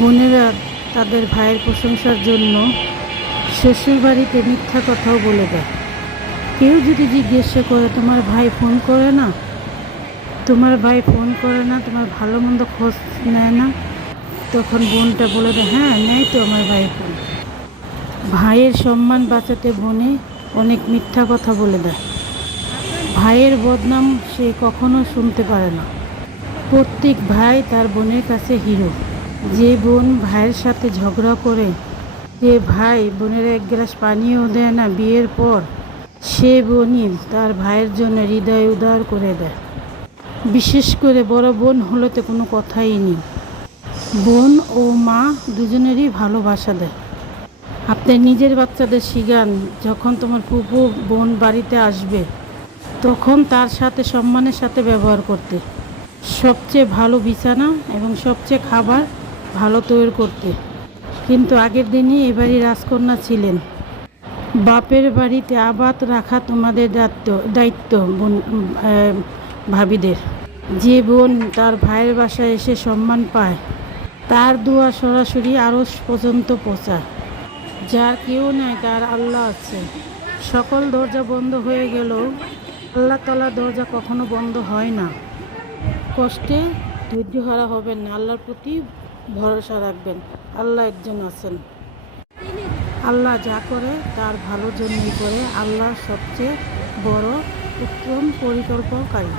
বোনেরা তাদের ভাইয়ের প্রশংসার জন্য শ্বশুরবাড়িতে মিথ্যা কথাও বলে দেয়। কেউ যদি জিজ্ঞাসা করে তোমার ভাই ফোন করে না, তোমার ভাই ফোন করে না, তোমার ভালো মন্দ খোঁজ নেয় না, তখন বোনটা বলে দেয় হ্যাঁ নেয় তো আমার ভাই ফোন। ভাইয়ের সম্মান বাঁচাতে বোনে অনেক মিথ্যা কথা বলে দেয়। ভাইয়ের বদনাম সে কখনো শুনতে পারে না। প্রত্যেক ভাই তার বোনের কাছে হিরো। যে বোন ভাইয়ের সাথে ঝগড়া করে, যে ভাই বোনের এক গ্লাস পানিও দেয় না বিয়ের পর, সে বোনই তার ভাইয়ের জন্য হৃদয় উদার করে দেয়। বিশেষ করে বড় বোন হলে তো কোনো কথাই নেই। বোন ও মা দুজনেরই ভালোবাসা দেয়। আপনার নিজের বাচ্চাদের শিখান, যখন তোমার ফুপু বোন বাড়িতে আসবে তখন তার সাথে সম্মানের সাথে ব্যবহার করতে, সবচেয়ে ভালো বিছানা এবং সবচেয়ে খাবার ভালো তৈরি করতে। কিন্তু আগের দিনই এবারই রাজকন্যা ছিলেন। বাপের বাড়িতে আবাদ রাখা তোমাদের দায়িত্ব বোন ভাবিদের। যে বোন তার ভাইয়ের বাসায় এসে সম্মান পায়, তার দোয়া সরাসরি আরশ পর্যন্ত পৌঁছায়। যার কেউ নাই তার আল্লাহ আছে। সকল দরজা বন্ধ হয়ে গেলেও আল্লাহ তাআলার দরজা কখনো বন্ধ হয় না। কষ্টে ধৈর্যহারা হবেন না, আল্লাহর প্রতি ভরসা রাখবেন। আল্লাহ একজন আছেন। আল্লাহ যা করে তার ভালোর জন্যই করে। আল্লাহ সবচেয়ে বড় উত্তম পরিকল্পনাকারী।